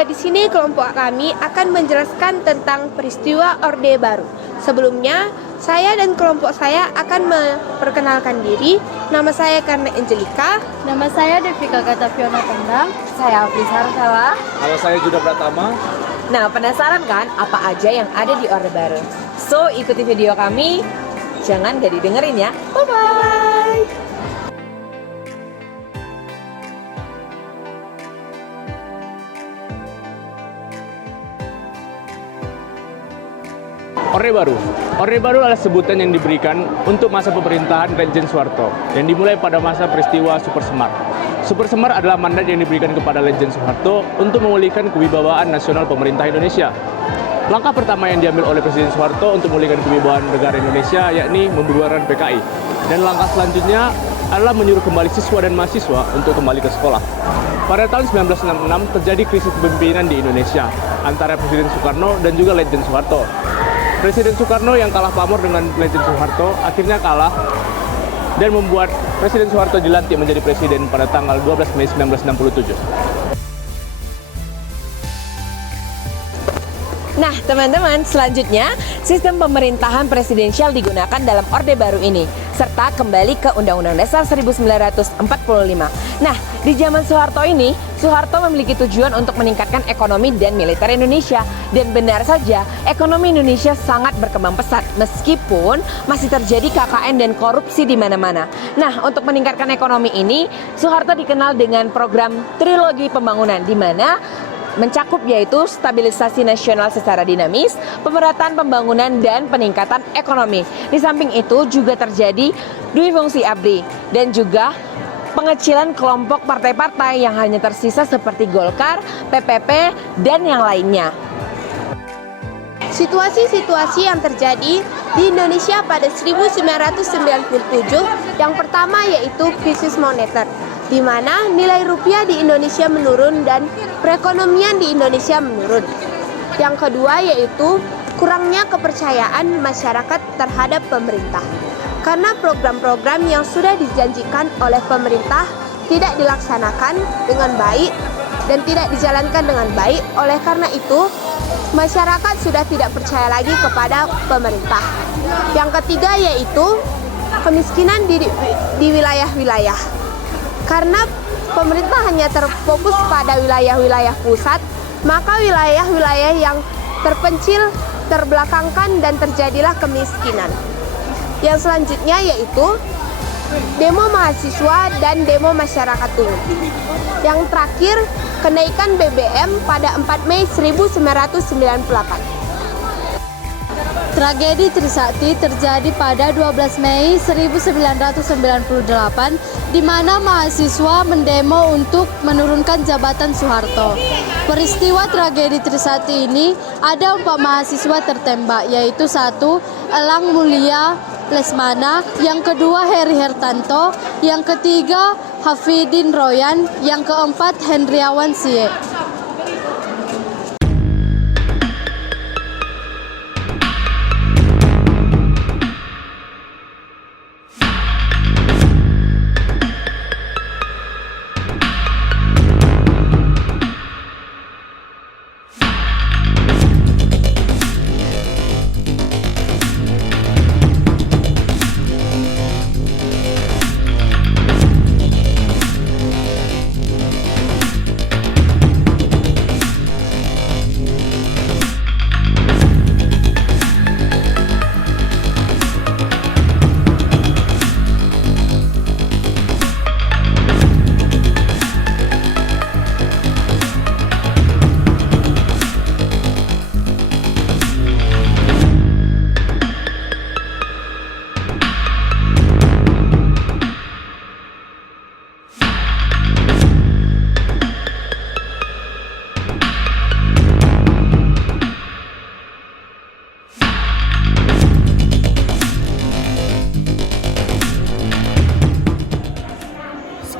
Di sini kelompok kami akan menjelaskan tentang peristiwa Orde Baru. Sebelumnya, saya dan kelompok saya akan memperkenalkan diri. Nama saya Karna Angelika. Nama saya Devika Gata Fiona Tendang. Saya Afrisar Kala. Halo, saya Juda Pratama. Nah, penasaran kan apa aja yang ada di Orde Baru? So, ikuti video kami. Jangan gak didengerin ya. Bye-bye. Orde Baru. Orde Baru adalah sebutan yang diberikan untuk masa pemerintahan Lejen Soeharto yang dimulai pada masa peristiwa Super Semar. Super Semar adalah mandat yang diberikan kepada Lejen Soeharto untuk memulihkan kewibawaan nasional pemerintah Indonesia. Langkah pertama yang diambil oleh Presiden Soeharto untuk memulihkan kewibawaan negara Indonesia yakni membubarkan PKI. Dan langkah selanjutnya adalah menyuruh kembali siswa dan mahasiswa untuk kembali ke sekolah. Pada tahun 1966 terjadi krisis kepemimpinan di Indonesia antara Presiden Soekarno dan juga Lejen Soeharto. Presiden Soekarno yang kalah pamor dengan Lejen Soeharto akhirnya kalah dan membuat Presiden Soeharto dilantik menjadi presiden pada tanggal 12 Mei 1967. Nah, teman-teman, selanjutnya sistem pemerintahan presidensial digunakan dalam Orde Baru ini, serta kembali ke Undang-Undang Dasar 1945. Nah, di zaman Soeharto ini, Soeharto memiliki tujuan untuk meningkatkan ekonomi dan militer Indonesia. Dan benar saja, ekonomi Indonesia sangat berkembang pesat, meskipun masih terjadi KKN dan korupsi di mana-mana. Nah, untuk meningkatkan ekonomi ini, Soeharto dikenal dengan program trilogi pembangunan, di mana mencakup yaitu stabilisasi nasional secara dinamis, pemerataan pembangunan, dan peningkatan ekonomi. Di samping itu juga terjadi dui fungsi ABRI dan juga pengecilan kelompok partai-partai yang hanya tersisa seperti Golkar, PPP, dan yang lainnya. Situasi-situasi yang terjadi di Indonesia pada 1997, yang pertama yaitu krisis moneter, di mana nilai rupiah di Indonesia menurun dan perekonomian di Indonesia menurun. Yang kedua yaitu kurangnya kepercayaan masyarakat terhadap pemerintah, karena program-program yang sudah dijanjikan oleh pemerintah tidak dilaksanakan dengan baik dan tidak dijalankan dengan baik. Oleh karena itu, masyarakat sudah tidak percaya lagi kepada pemerintah. Yang ketiga yaitu kemiskinan di wilayah-wilayah. Karena pemerintah hanya terfokus pada wilayah-wilayah pusat, maka wilayah-wilayah yang terpencil terbelakangkan dan terjadilah kemiskinan. Yang selanjutnya yaitu demo mahasiswa dan demo masyarakat umum. Yang terakhir, kenaikan BBM pada 4 Mei 1998. Tragedi Trisakti terjadi pada 12 Mei 1998 di mana mahasiswa mendemo untuk menurunkan jabatan Soeharto. Peristiwa tragedi Trisakti ini ada 4 mahasiswa tertembak, yaitu 1. Elang Mulia Lesmana, yang kedua Heri Hertanto, yang ketiga Hafidin Royan, yang keempat Hendriawan Sie.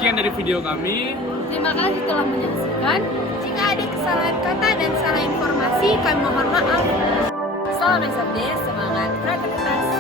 Sekian dari video kami. Terima kasih telah menyaksikan. Jika ada kesalahan kata dan salah informasi, kami mohon maaf. Salam SFD, semangat kreativitas.